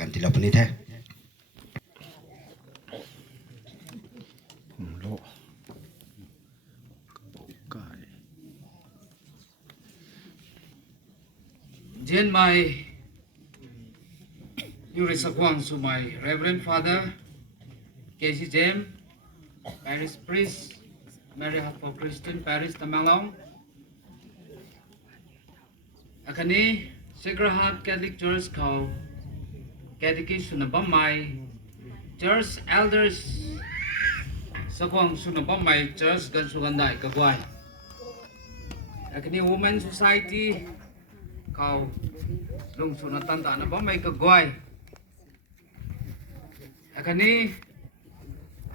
กันที่เราปนิแท้โลกายเจนไม่ยูริสกวางสุไม Reverend Father Casey James Parish Priest Mary Heart for Christian Parish Tamalong อาคันนี้ Sacred Heart Catholic Church เขา Catechism นะบ่ใหม่ Church Elders สกวางสุนบ่ใหม่ Church กันสุกันได้กะกวยอาคันนี้ Women Society เขาลงสุนตันตานะบ่ใหม่กะกวยอาคันนี้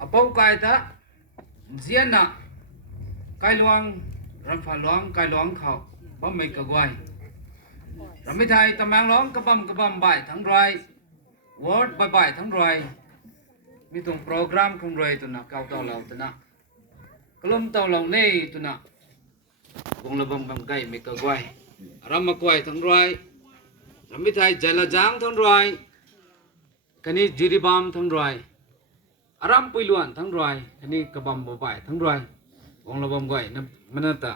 อปอกายตะเจียนนะกายหลวงรำฟ้าหลวงกายหลวงเขาบ่ใหม่กะกวยรำไม่ไทยตะแมงร้องกระบำบ่ายทั้งรอยวอร์ดบ่ายทั้งรอยมีตรงโปรแกรมของรอยตัวน่ะเก่าเต่าเหล่าตัวน่ะกลุ่มเต่าเหล่านี้ตัวน่ะวงระบำไก่ไม่กะกวยรำมากวยทั้งรอยรำไม่ไทยเจลจางทั้งรอยคันนี้จิริบามทั้งรอยอารามปุยล้วนทั้งรอยคันนี้กระบำบ่ายทั้งรอยวงระบำไก่นั่นมันน่ะตะ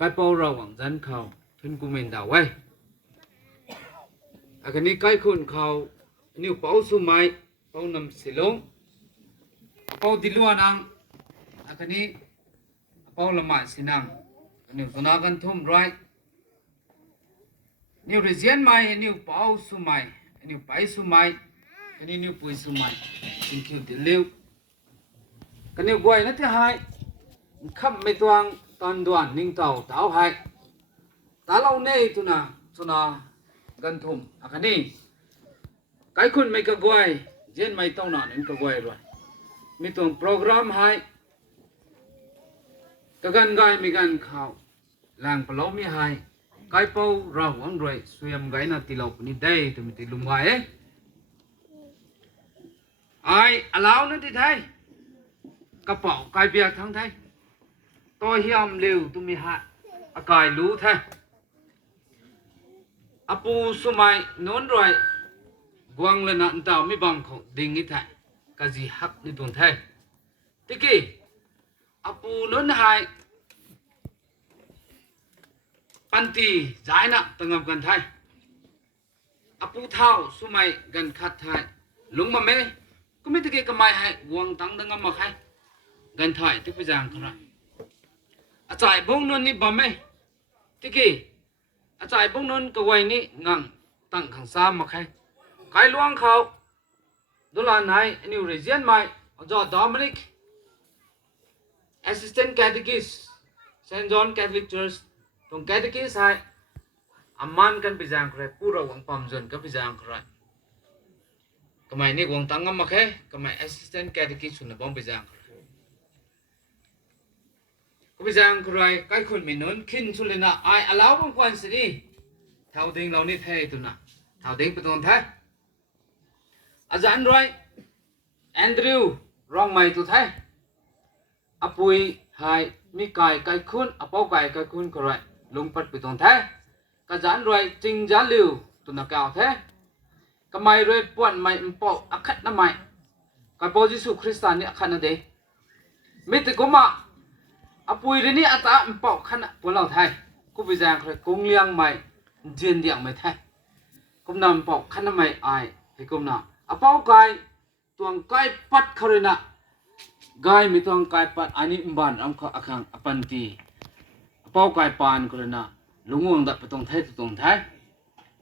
กายเป่าเราหวังจันเขาขึ้นกูเมนดาวไว้อาคันนี้ใกล้คนเขานิ้วเป่าสุไม้เป่านำสิลงเป่าดิลวนังอาคันนี้เป่าละหมาดสินังนิ้วตนากันทุ่มร้อยนิ้วเรียนไม้นิ้วเป่าสุไม้นิ้วไปสุไม้คันนี้นิ้วปุยสุไม้สิ่งคิวดิเลวกันนิ้วกวยนั่นที่หายขับไม่ตวงตอนด่วนนิ่งเต่าเต่าหายตาเราเน่ตุนะกันทุ่มอาคันนี้ไกคุณไม่กะกวยเจนไม่ต้องนอนกะกวยด้วยมีตัวโปรแกรมให้กะกันไกมีกันข่าวแรงปลอมีให้ไกเป้าเราหวังรวยสวยมไกน่ะติเราปนี่ได้ตัวมีติลุงไว้ไอ้อลาวนั่นที่ไทยกระเป๋าไกเบียกทั้งไทยตัวเฮียมเร็วตัวมีหะอากายรู้แท้อปูสมัยโน้นรวยกวางเลนันตาไม่บังของดิ่งนิทัยกะจีหักนิตุนไทยติกี้อปูโน้นหายปันตีใจนะตั้งงกันไทยอปูเท้าสมัยกันขัดไทยลุงมาเมก็ไม่ติกี้ก็ไม่ให้กวางตั้งตั้งงมาใครกันไทยที่ไปจางคราอาจารย์บงโน้นนี่บ่เมติกี้อาจารย์พวกนั้นก็ไว้นี่งังตั้งขังซ้ำมาใครใครล้วงเขาดูแลนายนิวเรเซียนใหม่อาจารย์ดอมินิก Assistant Catechist Saint John Catholic Church ตรง Catechist ให้อามันกันไปจางใครผู้เราหวังปั๊มจนก็ไปจางใครก็ไม่นี่หวังตั้งงมาใครก็ไม่ Assistant Catechist สุนทรบ้องไปจางใครก็ไปจางใครใกล้คนมีนนขึ้นสุเลนะไออาลาวบางคนสินี่เท่าเด้งเรานี่เท่ตัวน่ะเท่าเด้งเป็นตัวแท้อาจารย์รอยแอนดรูว์ร้องใหม่ตัวแท้อปุยหายมีไก่ไก่คุณอปอไก่ไก่คุณก็ไรลุงปัดเป็นตัวแท้อาจารย์รอยจริงจันลิวตัวนักข่าวแท้ก็ไม่รวยป่วนไม่ปอกอักขัดน้ำไม่กับพระเยซูคริสต์นี่อักขัดนั่นเองไม่ติดกุมาอปุยเรนี่อาตาปอกขณะพวกเราไทยกูไปแจ้งใครกงเลี้ยงไม่เจียนเดียงไม่ไทยกุมนำปอกขณะไม่อายให้กุมน่ะอปอกไก่ตัวไก่ปัดเขาเลยนะไก่ไม่ต้องไก่ปัดอันนี้บ้านอังคาขังอปันตีอปอกไก่ปานเขาเลยนะลุงวงดับไปตรงไทยตรงไทย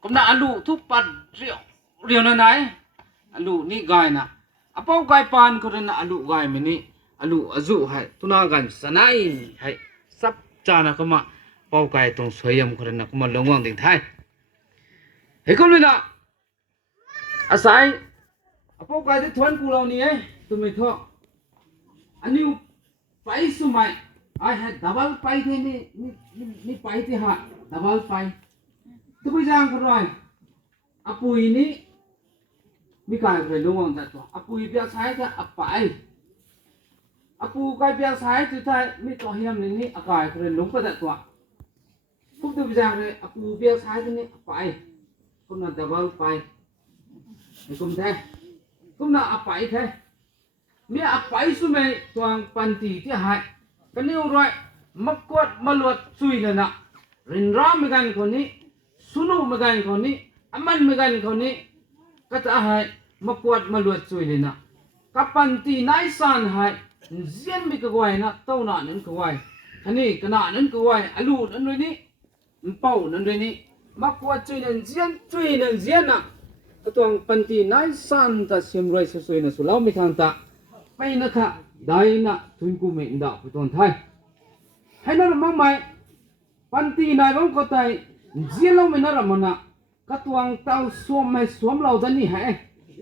กุมน่ะอาลูทุกปัดเรียวนั่นไหนอาลูนี่ไก่น่ะอปอกไก่ปานเขาเลยนะอาลูไก่ไม่นี่อาลูอาจุให้ตุนากันสนายให้ซับจานะก็มาเป้าไก่ตรงสวยยำคนนั้นก็มาลงวางถึงไทยเฮ้ยก็เลยนะอาศัยเป้าไก่ที่ทวนกูเรานี่ตัวไม่ท้ออันนี้ไปสมัยไอ้ให้ดับเบิลไปที่นี่ไปที่หาดับเบิลไปตัวไปจ้างคนไรอาปุยนี่มีการเคยลงวางแต่ตัวอาปุยเปียกใช้ก็อาไปอาปูไก่เปียกสายจุดท้ายมีตัวเฮียมนี่อากาศเคยลงไปแต่ตัวพวกตัวไปจางเลยอาปูเปียกสายตัวนี้ไปคนนั้นแต่ว่าไป กุมแท้กุมน่ะอภัยแท้มีอภัยสุเมย์ตัวปันตีที่หายกันนี่ร้อยมักกวดมาลวดซุยเลยนะรินร้ามไม่กันคนนี้สุนุไม่กันคนนี้อามันไม่กันคนนี้ก็จะหายมักกวดมาลวดซุยเลยนะกับปันตีนายสันหายเจียนไม่กระไวนะเต้าหน้านั้นกระไวอันนี้กระหน้านั้นกระไวอลูนั้นด้วยนี่เป้านั้นด้วยนี่มักกวดซุยนั้นเจียนซุยนั้นเจียนนะก็ตัวปันตีนายสันแต่เสียมรวยซุยนั้นสุดแล้วไม่ทันตาไปนะคะได้นะทุนกูไม่อินดาไปตอนไทยให้นั่นมั่งไหมปันตีนายบังก็ใจเจียนเราไม่น่ารำมันนะก็ตัวเต้าสวมไม่สวมเราดันนี่ให้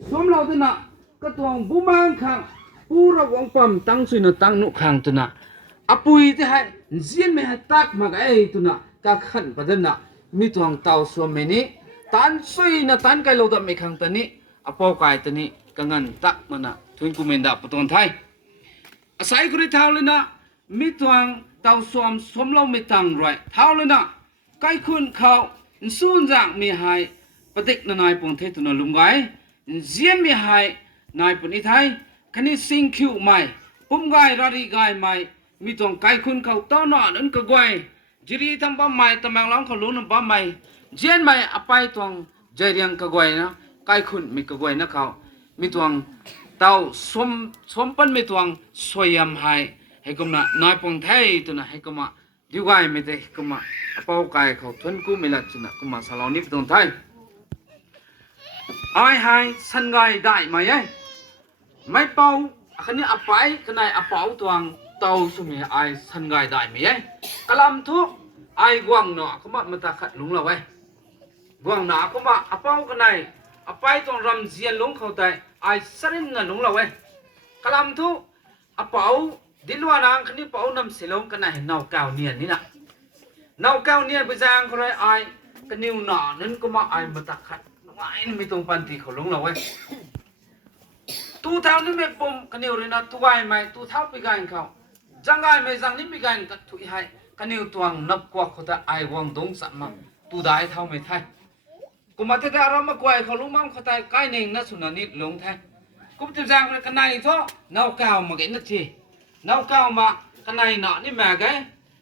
สวมเราดันนะก็ตัวบุมังขังปูระวังปั๊มตั้งสุยนะตั้งนุขังตัวนะอปุยที่ให้เจียนไม่ให้ตักมาไอ้ตัวนะก็ขันประเด็นนะมีตัวเต้าสวมไม่นี้ตันสุยนะตันไกลเราดับไม่ขังตัวนี้อปอกายตัวนี้ก็งันตักมันนะทุนกูไม่อินดาไปตอนไทยอาศัยกุริเท่าเลยนะมีตัวเต้าสวมสวมเราไม่ตั้งไรเท่าเลยนะใกล้คุณเขาสูนจากมีหายปฏิกนายปงเทตุนลุงไงเจียนมีหายนายปนิไทยคันนี้สิงคิวไม่ปุ่มไงรารีไงไม่มีตัวใกล้คุณเขาต้อนนั้นก็ไงจีรีทำบ้าไม่ตำแหน่งร้องเขาลุ้นบ้าไม่เจียนไม่อภัยตัวใจเรียงก็ไงนะใกล้คุณมีก็ไงนะเขามีตัวเต้าสมปันมีตัวสวยยำหายให้กุมนะนายปงไทยตัวนะให้กุมะดีไว้ไม่ได้กุมะอภัยกายเขาทนกูไม่ละจุนะกุมะสลานิปตงไทยไอ้หายสันไงได้ไหมไม่เป่าคันนี้อภัยคันไหนอภัยตัวเต้าสมัยไอ้สันไงได้ไหมกลัมทุกไอ้กวางเนาะกุมะมันตะขัดลุงละไว้กวางหนากุมะอภัยคันไหนอภัยตัวรำเสียนลุงเขาแต่ไอ้สรินน่ะลุงละเว้ยกลัมทุอเป๋าดิลวานางคันนี้เป๋านำเสลงกันไหนนาวเก่าเนียนนี่นะนาวเก่าเนียนไปจางเขาเลยไอ้กันนิวหนานั้นก็มาไอ้มาตักขัดไอ้ไม่ตรงปันตีเขาลุงละเว้ยตู้เท้านี่ไม่ปุ่มกันนิวเลยนะตู้ไอ้ไม่ตู้เท้าไปกันเขาจังไงไม่จังนี่ไปกันกันถุยให้กันนิวตัวนับกว่าเขาแต่ไอ้วังดงสัมมาตู้ได้เท่าไม่ไทยกูมาเตะอารมณ์มากกว่าเขาลุงมั่งเขาแต่ใกล้เน่งนัสุนันนิดลงแท้กูจะจางเลยกันไหนท้อนาวเก่ามาเกินนัดทีนาวเก่ามากันไหนหนานี่แม่ไง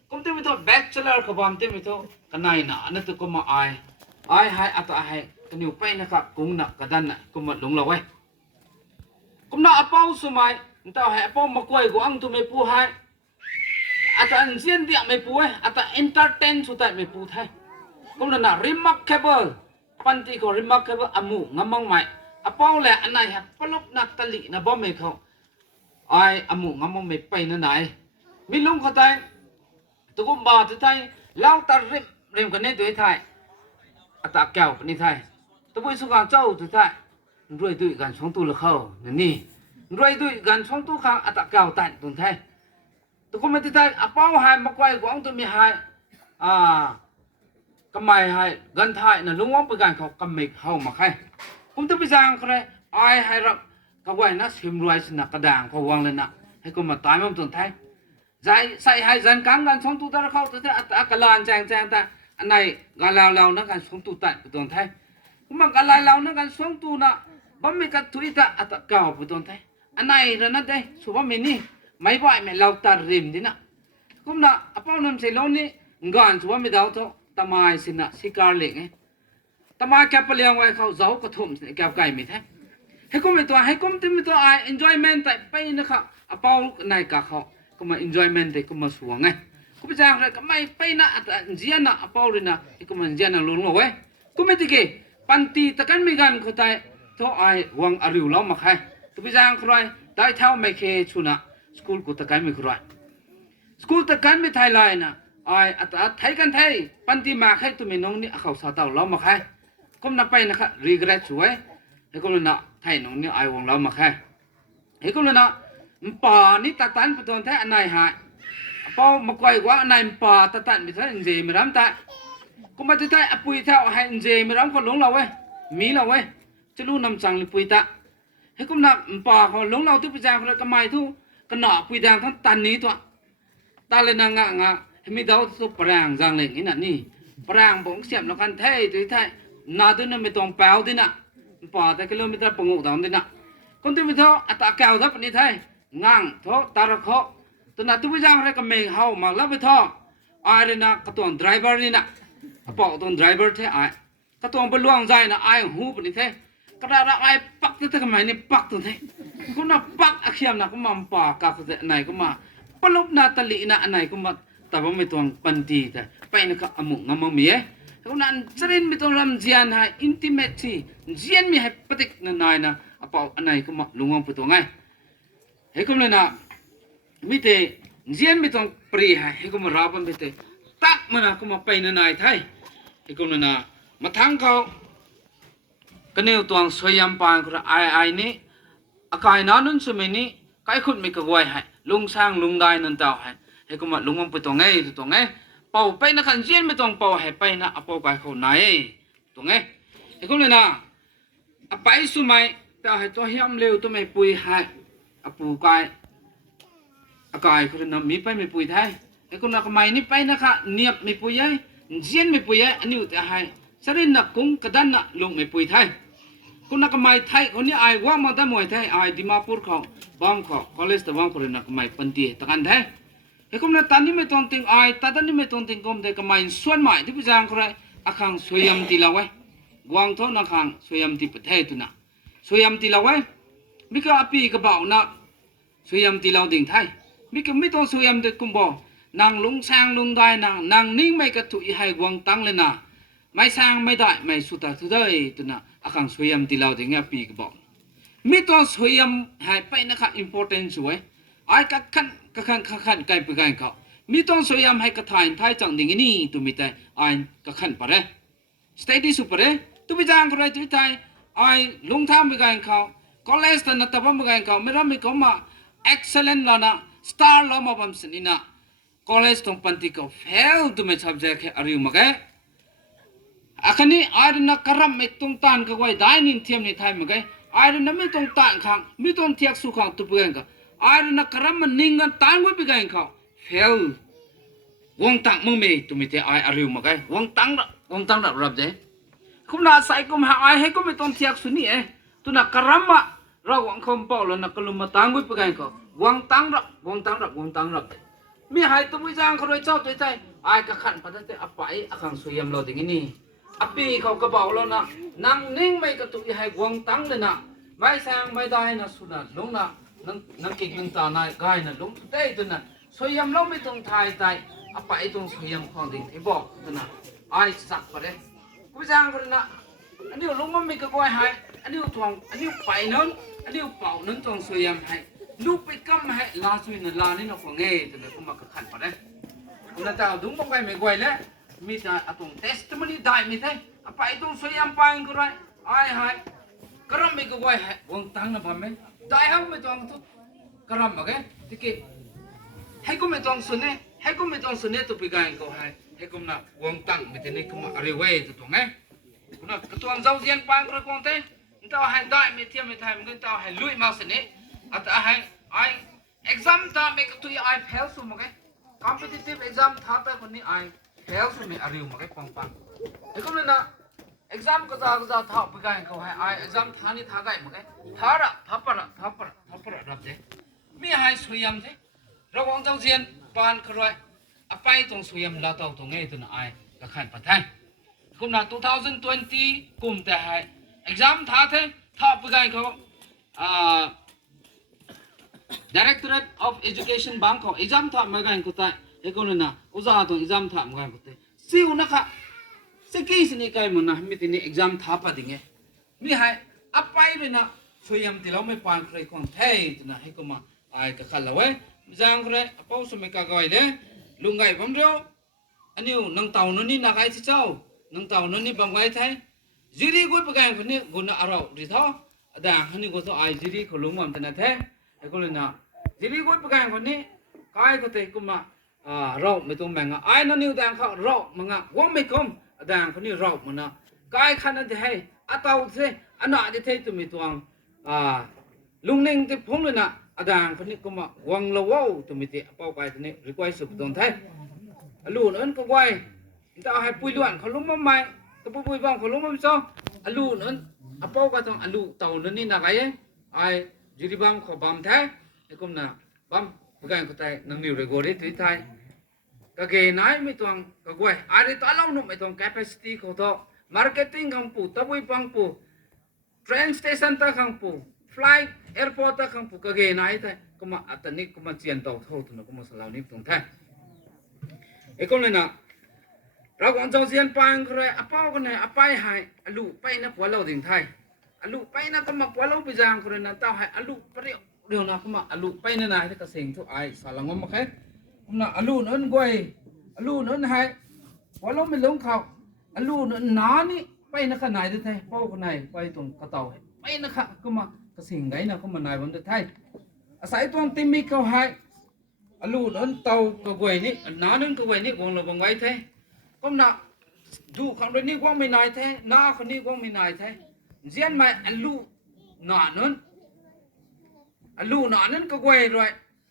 กูจะไม่ท้อแบชเชอร์ขบามจะไม่ท้อกันไหนหนานั่นตัวกูมาไอ้ให้อัตให้กันอยู่ไปนะครับกูหนักกระดันน่ะกูมาลงเราไว้กูน่าอเป้าสมัยนั่นตัวให้อเป้ามากกว่ากูอังตัวไม่ปูให้อัตอันเสียนเดียไม่ปูให้อัตเอนเตอร์เทนสุดท้ายไม่ปูไทยกูน่ะ remarkable ปันที่ก็ remarkable อามูงำมังไม่อเป้าแหละอันไหนฮะปลุกนักตลินะบ่ไม่เขาไอ้อามูงำมังไม่ไปนั่นไหนมีลุงเขาไทยตัวกูบาดไทยเล่าตาเร็วกันนี่ตัวไทยอัตแก้วนี่ไทยตัวผู้สุขเจ้าตัวไทยรวยด้วยกันช่องตัวละเขานี่รวยด้วยกันช่องตัวข้างอัตแก้วตันตัวไทยตัวกูไม่ไทยอเป้าหายมากกว่ากูอังตัวมีหายกำไมให้กันไทยน่ะลุงวังไปกันเขากำไม่เข้ามาใครผมต้องไปจ้างใครไอ้ให้รับเขาไว้นะสิมรวยสนักกระด่างเขาวางเลยนะให้กูมาตายมั่งตัวไทยใส่ให้จันกังกันช่องตัวตะเข้าตัวแต่อัตกลานแจงแต่อันไหนกาลาวนักการช่องตัวตัดตัวไทยกูมันกาลาวนักการช่องตัวน่ะบ่มีกัดทุยตะอัตเก่าตัวไทยอันไหนนั่นได้สุภาพมินี่ไม่ไหวไม่เราตัดริมดินะกูน่ะอป้อนนำเสลนี่งานสุภาพไม่ดาวท้อตามายสินะสิการเล็กไงตามายแกปเลี้ยงไว้เขาเจ้ากระทุ่มแกไก่ไม่แท้ให้กูไม่ตัวให้กูไม่ตัวไอ้ enjoyment แต่ไปนะครับอป้อนายกะเขากูมา enjoyment แต่กูมาสวงไงกูไปจ้างอะไรก็ไม่ไปนะเจียนะอป้าเลยนะให้กูมาเจียนะลงเอาไว้กูไม่ติเกปันตีตะกันไม่กันเขาแต่ท้อไอ้วังอริวล้อมาใครกูไปจ้างใครได้เท่าไม่เคชุนะสกูลกูตะกันไม่ใครสกูลตะกันไม่ไทยไลน์นะไอ้ไทยกันไทยปันตีมาใครตัวไม่น้องนี่เขาสาวเต่าล้อมาใครกูนับไปนะครับ regret ช่วยให้กูเลยนะไทยน้องนี่ไอ้วังล้อมาใครให้กูเลยนะป่านี่ตะตันประตูไทยอันไหนหายป่ามากว่าอันไหนป่าตะตันไม่ใช่อินเจไม่รำแต่กูมาที่ไทยอปุยเท่าให้อินเจไม่รำคนหลงเราเว้ยมีเราเว้ยจะรู้นำจังหรือปุยตะให้กูนับป่าเขาหลงเราที่ไปจ้างคนกระไมทุกระหน่อปุยแดงทั้งตันนี้ตัวตาเลยนางงะให้มีดาวสุปรางจังเลยนี่น่ะนี่ปรางผมเสียบแล้วกันไทยตัวไทยนาตัวนั้นไม่ต้องแปลวดินะ ป่าแต่กิโลเมตรปงุตามดินะคนที่ไม่ท้ออัตราแก้วทับนี่ไทยง่างท้อตาระเคาะตัวนั้นตัวย่างอะไรก็ไม่เฮามาแล้วไปท้อไอ้เรนะกระตัวไดรเวอร์นี่นะปอกตัวไดรเวอร์เท่ไอ้กระตัวบรรลุใจนะไอ้หูปนี่เท่กระดาษไอ้ปักที่ทำไมนี่ปักตัวเท่คุณน่ะปักอาเขียมนะก็มาปากกากไหนก็มาปลุกนาตลีนะไหนก็มาแต่ว่าไม่ตัวปันตีแต่ไปนะก็อมุงงามมีคุณนั้นจะเรียนไม่ต้องรำเจียนให้อินติเมทที่เจียนมีให้ปฏิกนั่นนายนะเปล่าอันไหนก็มาลุงงไปตัวไงเฮ้ยคุณเลยนะมิเตเจียนไม่ต้องปรีให้เฮ้ยคุณมาราบันมิเตตักมันนะก็มาไปนั่นนายไทยเฮ้ยคุณเลยนะมาทั้งเขาก็เนี่ยตัวสวยยำปานคุณไอ้นี่อากาศนั้นสมัยนี้ใครคุณไม่กระวายให้ลุงสร้างลุงได้นั่นเต่าให้เฮ้ยคุณมาลุงงไปตัวไงตัวไงเป่าไปนะขันเจียนไม่ต้องเป่าให้ไปนะเอาเป่าไปเขาไหนตัวไงเฮ้ยคุณเลยนะไปสุมัยแต่ให้ตัวเฮียมเร็วตัวไม่ปุยให้ปูกายอากายคนนั้นมีไปไม่ปุยไทยไอ้คนนั้นก็ไม่นี่ไปนะคะเนียบไม่ปุยยัยเจียนไม่ปุยยัยอันนี้อุตให้สรินนักกุ้งกระดันนักลงไม่ปุยไทยคนนั้นก็ไม่ไทยคนนี้ไอ้ว่ามาได้มวยไทยไอ้ดิมาปูร์เขาบ้านเขาคอเลสต์บ้านคนนั้นก็ไม่ปันตีตะกันไทยไอ้คนนั้นตอนนี้ไม่ต้องติงไอ้ตอนนี้ไม่ต้องติงกรมแต่ก็ไม่ส่วนใหม่ที่พิจารณาคนอาคังสวยยำตีละไว้วางท้องนักขังสวยยำตีประเทศตุนะสวยยำตีละไว้มิก็อภิกบ่าวนะสวยยำตีเราดิ่งไทยมิก็ไม่ต้องสวยยำแต่กุมบ่นางลุงสร้างลุงได้นางนิ่งไม่กระตุยให้วางตั้งเลยนะไม่สร้างไม่ได้ไม่สุดท้ายได้ตัวน่ะอาคังสวยยำตีเราดิ่งอภิกบ่าวไม่ต้องสวยยำให้ไปนะคะ important สวยไอ้กักขันไกลไปไกลเขาไม่ต้องสวยยำให้กระทายไทยจังดิ่งนี่ตัวมิแต่ไอ้กักขันปะเร่ steady super ตัวไปจ้างคนไรตัวไทยไอ้ลุงทำไปไกลเขาcollege dan natapam bagai kau mera mi kau ma excellent lana star lama bam senina college tong panti kau fail tu me subject hai ariu magai akani arna karam me tung tan ka wai dai nin thiam ni thai magai arna me tung tan khang mi ton thiak su khang tu bagai ka arna karam man ningan tan wai bagai kau fail wong tang mong me tu me te ai ariu magai wong tang da rab je kum na sai kum ha ai he kum me ton thiak su ni tu na karamaเราหวังคมเป่าแล้วนักลุมมาตั้งไว้เป็นไงก็หวังตั้งรับมีหายตัววิจารณ์เขาโดยเจ้าตัวใจไอ้กระขันพัฒนาไปอาคังสวยยำเราอย่างนี้อปีเขากระเป๋าแล้วนะนั่งนิ่งไม่กระตุกให้หวังตั้งเลยนะไม่สร้างไม่ได้นะสุนัขลงนะนั่งกินนั่งตาหน้าง่ายนะลงได้ตัวนั้นสวยยำเราไม่ต้องทายใจไปตรงสวยยำของดิ่งที่บอกตัวนั้นไอ้สักไปเลยวิจารณ์คนนั้นอันนี้ลงมันไม่กระวายหายอันนี้ทองอันนี้ไปนั้นอันนี้เป่านั้นต้องสวยยำให้ลูกไปกำให้ลาสวยนั่นลานี่เราฟังเงี้ยแต่เนี่ยผมมากระขันไปเลยคุณน่าจะดุ้งบังไปไม่ไหวแล้วมีแต่ตรงเทสต์มันนี่ได้ไม่ใช่ไปตรงสวยยำไปก็ได้ไอ้ให้กระรำไม่ก็ไหวให้วงตังนะพ่อแม่ได้ห้ามไม่ต้องทุกกระรำมาแกที่เกี่ให้ก็ไม่ต้องสนให้ก็ไม่ต้องสนตัวไปกันก็ให้ก็น่ะวงตังไม่ได้นี่ก็มาอะไรไว้ตัวตรงนี้คุณน่ะกระตัวเจ้าเรียนไปก็คงเต้เจ้าให้ได้ไม่เทียมไม่ไทยมันก็เจ้าให้ลุยมาสิเนี่ยอาจจะให้exam ท่าไม่ก็ตัวไอ้ fail สุดมั้งไง competitive exam ท่าแต่คนนี้ไอ้ fail สุดไม่อะไรมั้งไงปังไอ้ก็เลยนะ exam ก็จะท่าไปกันเขาให้ไอ้ exam ท่านี่ท่าไงมั้งไงท่าระรับเจ้มีให้สวยยำเจ้ระวังเจ้าเรียนปานครอยไปตรงสวยยำลาเต่าตรงนี้ตัวน่ะไอ้ก็ขันปัดไทยกุมน่ะ2020กุมแต่ให้exam ท่าเท่ท่าไปกันเขาDirectorate of Education Bangkok exam ท่ามากันก็ได้เอกคนน่ะอุตส่าห์ตรง exam ท่ามากันก็ได้ซิวนะคะสิ่งที่สิ่งนี้ใครมันนะมีที่นี่ exam ท่าปะดิ่งเงี้ยมีให้ไปเลยนะช่วยยำที่เราไม่ปานใครคนไทยตัวน่ะให้ก็มาไอ้ก็ขันละเว้ยจางใครเอาสมัยก่อนเลยลุงไก่ผมเดียวอันนี้นังเต่านั่นนี่นักไอ้ที่เจ้านังเต่านั่นนี่บางไว้ไทยจีรีกูไปกันคนนี้กูน่ะเราดีเท่าแต่ฮันนี่กูต้องไอ้จีรีเขาลงมาเป็นอะไรไอ้คนเลยนะจีรีกูไปกันคนนี้ใครก็เตะกูมาเราไม่ต้องแบ่งไอ้นั่นนี่แต่เขาเรามึงอ่ะว่าไม่คมแต่คนนี้เรามันนะใครขนาดที่ให้เต่าเสียอันนั้นที่เท่ตัวมีตัวลุงเน่งที่ผมเลยนะแต่คนนี้กูมาวังละว้าวตัวมีที่เป้าไปตัวนี้รีควายสุดตรงไทยลูกนั้นก็ไว้แต่ให้ปุยล้วนเขาลงมาใหม่ตัวปุยบ้างเขาลงมาไม่ซ้อลูกนั้น apa ka tong alu tau ni na kai ai juri bam kho bam tha ekum na bam bukan ko tai nang niu re go re tui thai ka ge nai mi tong ka goi ari to long no mi tong capacity ko to marketing kang pu tabui pang pu train station ta kang pu flight airport ta kang pu ka ge nai thai kuma atani kuma chian tau tho tu na kuma salau ni tong thai ekom naเราก็จะเสียนปางก็เลยอป้าก็เนี่ยอป้ายหายอลูไปนะผัวเราถึงไทยอลูไปนะก็มาผัวเราไปจางก็เลยนั่นเต้าหายอลูไปเดี๋ยวนะก็มาอลูไปนะนายที่กระเซ็งทุกไอ้สารงมมาแค่ก็นะอลูนั่นกวยอลูนั่นหายผัวเราไม่ลงเขาอลูนั่นหนานี่ไปนะขนาดที่ไทยพ่อคนไหนไปตรงกระเต่าไปนะคะก็มากระเซ็งไงนะก็มานายบนไทยอาศัยตรงติมิเขาหายอลูนั่นเต่าก็กวยนี่หนานั่นก็กวยนี่วงเราวงไว้ไทยก็นะดูคำนี้ว่าไม่นายแท้หน้าคนนี้ว่าไม่นายแท้เจียนมาอันลูหนานั้นอันลูหนานั้นก็ไว้เลย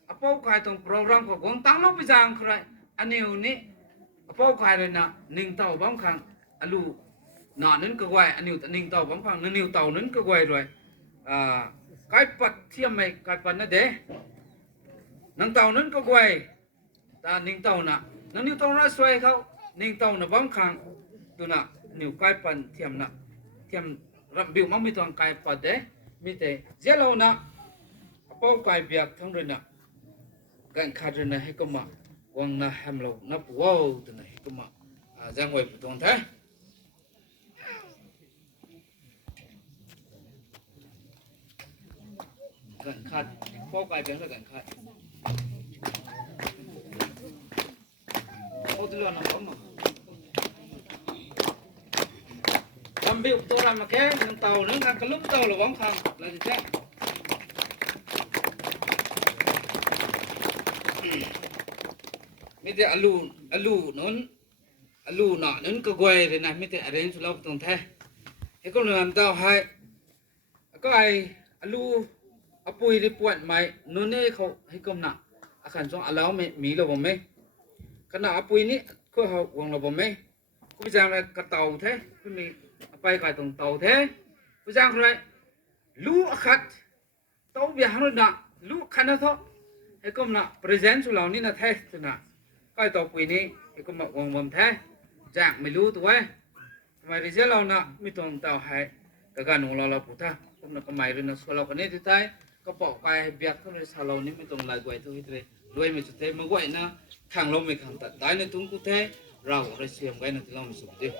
อป้าใครต้องโปรแกรมของตั้งลบไปจางใครอันนี้นี่อป้าใครเลยนะหนึ่งเต่าบางครั้งอันลูหนานั้นก็ไว้อันนี้หนึ่งเต่าบางครั้งหนึ่งเต่านั้นก็ไว้เลยไก่ปัดเทียมไหมไก่ปัดนั่นเด้หนึ่งเต่านั้นก็ไว้แต่หนึ่งเต่าน่ะหนึ่งเต่าน่ะสวยเขาหนึ่งเต่าน่ะบางครั้งตัวน่ะนิ้วไก่ปันเทียมน่ะเทียมรับบิวมันไม่ต้องไก่ปัดเด้มีแต่เจ้าเราน่ะป้อไก่เบียกทั้งเรื่องน่ะการขาดเรื่องน่ะให้ก็มาวังน่ะแฮมเรานับว้าวตัวน่ะให้ก็มาจังไว้ตรงแท้การขาดป้อไก่เบียกแล้วการขาดโอ้ตัวน่ะผมบิวตัวเรามาแค่หนึ่งเต่าหนึ่งการกระลุกเต่าหรือวังคังแล้วจะแจ้งมีแต่อลูนั้นอลูหนานั้นก็กวยเลยนะมีแต่อะไรสุดเราตรงแท้ให้ก็เรื่องเต่าให้ก็ไออลูอปุยได้ปวดไหมนู้นนี่เขาให้ก็หนักอาการช่วงอลาวไม่มีเราบ่ไหมขณะอปุยนี้ก็เขาวงเราบ่ไหมก็ไปจางอะไรกระเต่าแท้ก็มีไปไก่ตรงเต่าแท้ผู้จ้างใครลูกขัดเต่าเบียร์น่ะลูกขัดนะท้อไอ้ก็น่ะ present สุเหล่านี้น่ะแท้น่ะก็ไอ้เต่าปีนี้ไอ้ก็มาวงบอมแท้จ้างไม่รู้ตัวไว้ทำไมที่เจ้าเราน่ะไม่ตรงเต่าให้แต่การของเราปุ๊ท่าก็น่ะก็หมายถึงน่ะส่วนเราคนนี้ที่ท้ายก็ปอกไปเบียร์ก็เลยสาวเรานี่ไม่ตรงลายกวยตัวที่เลยด้วยไม่สุดท้ายมาไว้นะข้างเราไม่ข้างตัดได้ในตุ้งกูแท้เราเสียมไว้นะที่เราไม่สุดเดียว